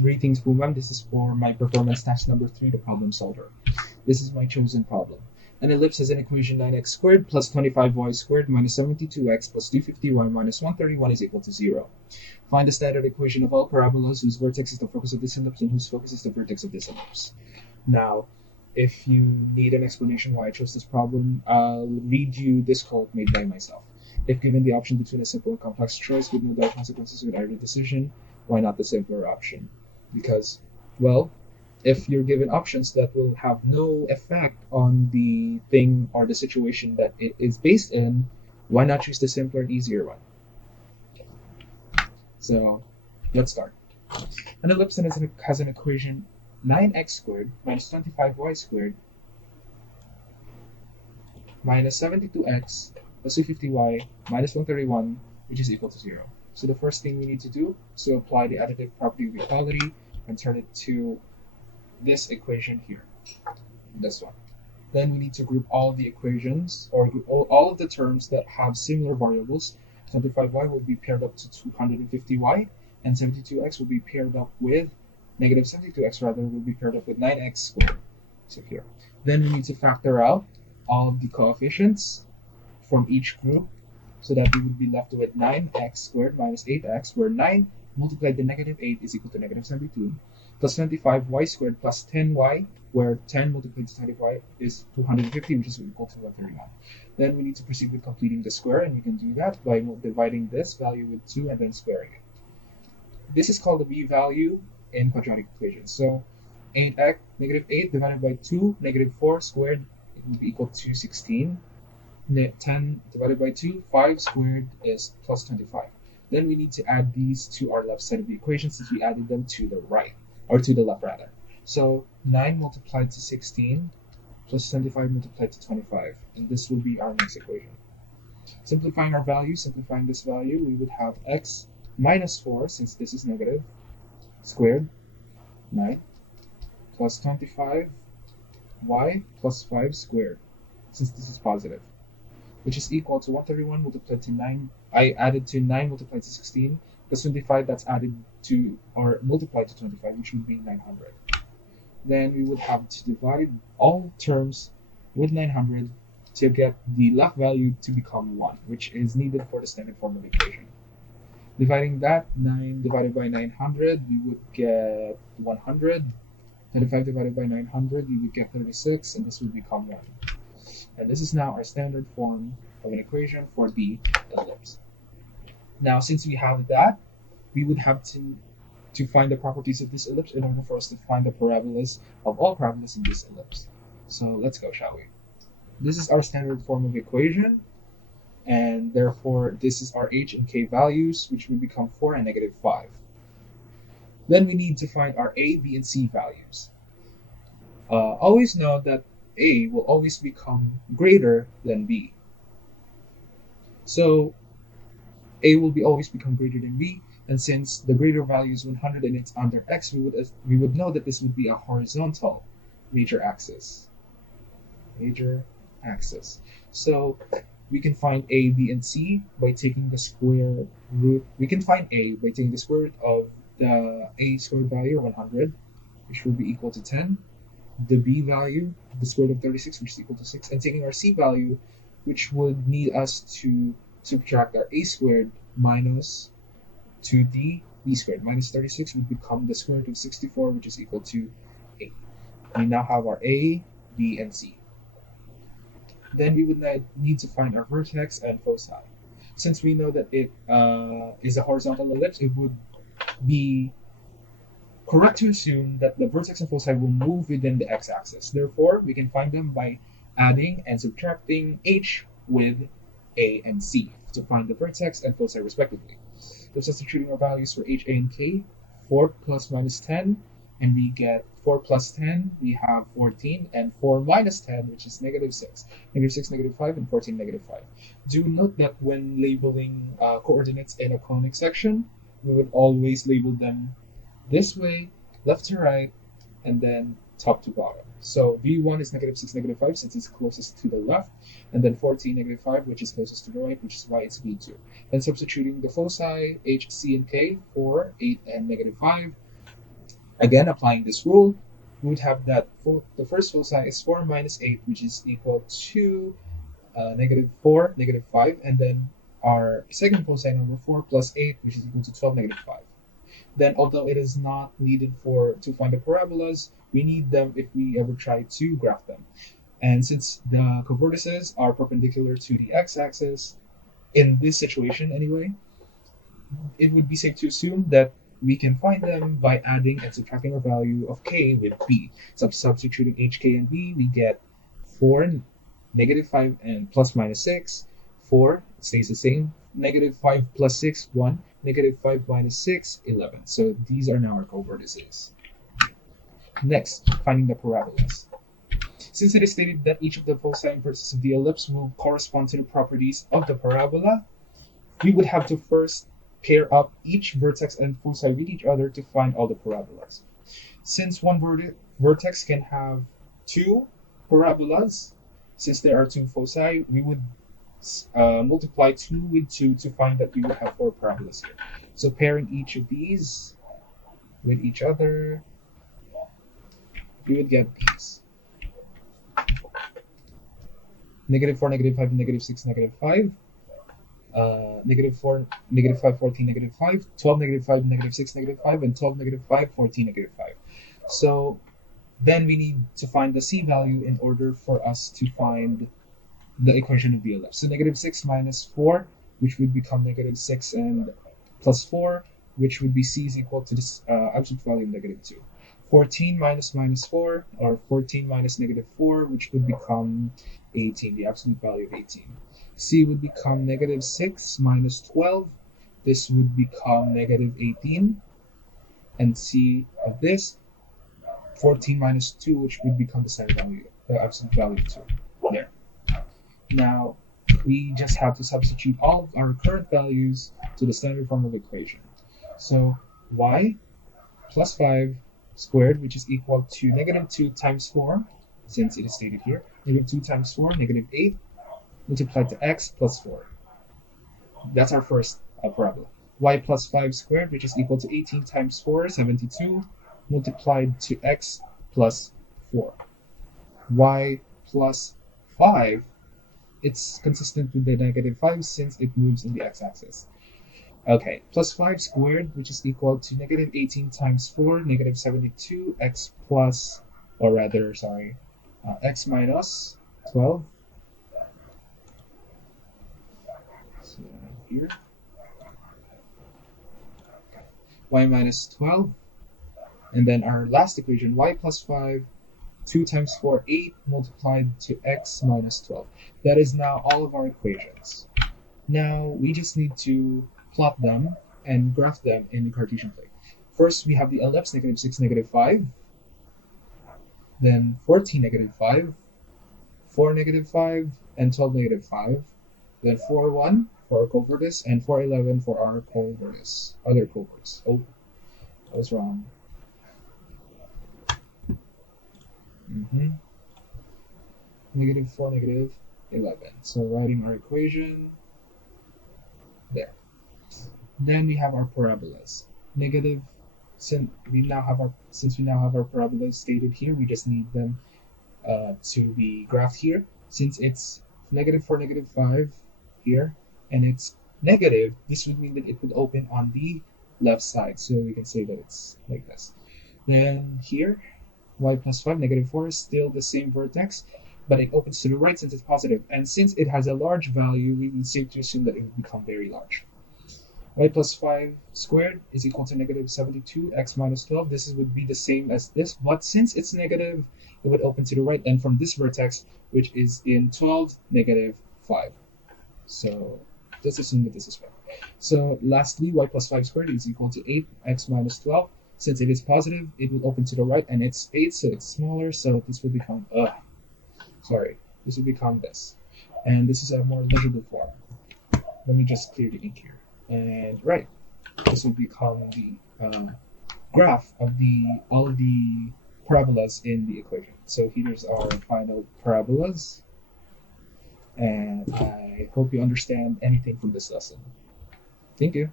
Greetings, Boomam. This is for my performance task number 3, the problem solver. This is my chosen problem. An ellipse has an equation 9x squared plus 25y squared minus 72x plus 250y minus 131 is equal to 0. Find the standard equation of all parabolas whose vertex is the focus of this ellipse and whose focus is the vertex of this ellipse. Now, if you need an explanation why I chose this problem, I'll read you this quote made by myself. If given the option between a simple and complex choice with no direct consequences with either decision, why not the simpler option? Because, well, if you're given options that will have no effect on the thing or the situation that it is based in, why not choose the simpler and easier one? So let's start. An ellipse has an equation 9x squared minus 25y squared minus 72x plus 250y minus 131, which is equal to 0. So the first thing we need to do is to apply the additive property of equality and turn it to this equation here, this one. Then we need to group all the equations, or group all of the terms that have similar variables. 25y will be paired up to 250y, and 72x will be paired up with negative 72x, rather, will be paired up with 9x squared. So here. Then we need to factor out all of the coefficients from each group so that we would be left with 9x squared minus 8x, where 9 multiplied by negative 8 is equal to negative 72, plus 25y squared plus 10y, where 10 multiplied to 25 is 250, which is equal to 131. Then we need to proceed with completing the square, and we can do that by dividing this value with 2 and then squaring it. This is called the b value in quadratic equations. So 8x, negative 8 divided by 2, negative 4 squared, it will be equal to 16. 10 divided by 2, 5 squared is plus 25. Then we need to add these to our left side of the equation since we added them to the right, or to the left rather. So 9 multiplied to 16 plus 25 multiplied to 25, and this will be our next equation. Simplifying our value, simplifying this value, we would have x minus 4, since this is negative, squared, 9, plus 25, y plus 5 squared, since this is positive, which is equal to 131 multiplied to 9. I added to 9 multiplied to 16, plus 25 that's added to, or multiplied to 25, which would be 900. Then we would have to divide all terms with 900 to get the left value to become 1, which is needed for the standard form of equation. Dividing that, 9 divided by 900, we would get 100. 25 divided by 900, we would get 36, and this would become 1. And this is now our standard form of an equation for the ellipse. Now, since we have that, we would have to find the properties of this ellipse in order for us to find the parabolas of all parabolas in this ellipse. So let's go, shall we? This is our standard form of equation, and therefore this is our h and k values, which would become 4 and negative 5. Then we need to find our a, b, and c values. Always know that a will always become greater than b. So a will always become greater than b, and since the greater value is 100 and it's under x, we would know that this would be a horizontal major axis. Major axis. So we can find a, b, and c by taking the square root. We can find a by taking the square root of the a squared value, 100, which will be equal to 10. The b value, the square root of 36, which is equal to 6, and taking our c value, which would need us to subtract our a squared minus 2d b squared. Minus 36 would become the square root of 64, which is equal to 8. We now have our a, b, and c. Then we would need to find our vertex and foci. Since we know that it is a horizontal ellipse, it would be correct to assume that the vertex and foci will move within the x-axis. Therefore, we can find them by adding and subtracting h with a and c to find the vertex and foci respectively. So substituting our values for h, a, and k, 4 plus minus 10, and we get 4 plus 10, we have 14, and 4 minus 10, which is negative 6. Negative 6, negative 5, and 14, negative 5. Do note that when labeling coordinates in a conic section, we would always label them this way, left to right, and then top to bottom. So v1 is negative 6, negative 5, since it's closest to the left, and then 14, negative 5, which is closest to the right, which is why it's v2. Then substituting the foci, h, c, and k, 4, 8, and negative 5, Again, applying this rule, we would have that the first foci is 4 minus 8, which is equal to -4, -5, and then our second foci number 4 plus 8, which is equal to 12, -5. Then, although it is not needed to find the parabolas, we need them if we ever try to graph them. And since the covertices are perpendicular to the x-axis, in this situation anyway, it would be safe to assume that we can find them by adding and subtracting a value of k with b. So substituting hk and b, we get 4, -5, and plus minus 6. 4 stays the same. -5 plus 6, 1. -5 minus 6, 11. So these are now our covertices. Next, finding the parabolas. Since it is stated that each of the foci and vertices of the ellipse will correspond to the properties of the parabola, we would have to first pair up each vertex and foci with each other to find all the parabolas. Since one vertex can have 2 parabolas, since there are 2 foci, we would multiply 2 with 2 to find that we would have 4 parabolas here. So pairing each of these with each other, we would get these. -4, -5, -6, -5. -4, -5, 14, -5, 12, -5, -6, -5, and 12, -5, 14, -5. So then we need to find the c value in order for us to find the equation of the ellipse. So -6 minus 4, which would become -6 and plus 4, which would be c is equal to this absolute value of -2. 14 minus 4, or 14 minus -4, which would become 18, the absolute value of 18. C would become -6 minus 12. This would become -18. And C of this, 14 minus 2, which would become the standard value, the absolute value of 2. There. Now, we just have to substitute all of our current values to the standard form of equation. So y plus 5 squared, which is equal to -2 times 4, since it is stated here. -2 times 4, -8, multiplied to x plus 4. That's our first parabola. Y plus 5 squared, which is equal to 18 times 4, 72, multiplied to x plus 4. Y plus 5, it's consistent with the -5 since it moves in the x-axis. Okay, plus 5 squared, which is equal to -18 times 4, -72, x plus, or rather, sorry, x minus 12. So here, y minus 12, and then our last equation, y plus 5, 2 times 4, 8, multiplied to x minus 12. That is now all of our equations. Now we just need to plot them and graph them in the Cartesian plane. First, we have the ellipse, -6, -5, then 14, -5, 4, -5, and 12, -5, then 4, 1 for our covertice, and 4, 11 for our covertice, other covertice. Oh, I was wrong. -4, -11. So writing our equation there. Then we have our parabolas. Since we now have our parabolas stated here, we just need them to be graphed here. Since it's -4, -5 here, and it's negative, this would mean that it would open on the left side. So we can say that it's like this. Then here, y plus 5, -4 is still the same vertex, but it opens to the right since it's positive. And since it has a large value, we would safe to assume that it would become very large. Y plus 5 squared is equal to -72, x minus 12. This would be the same as this, but since it's negative, it would open to the right and from this vertex, which is in 12, -5. So let's assume that this is 5. So lastly, y plus 5 squared is equal to 8, x minus 12. Since it is positive, it will open to the right, and it's 8, so it's smaller, so this will become, this will become this. And this is a more legible form. Let me just clear the ink here. And right, this will become the graph of all of the parabolas in the equation. So here's our final parabolas, and I hope you understand anything from this lesson. Thank you.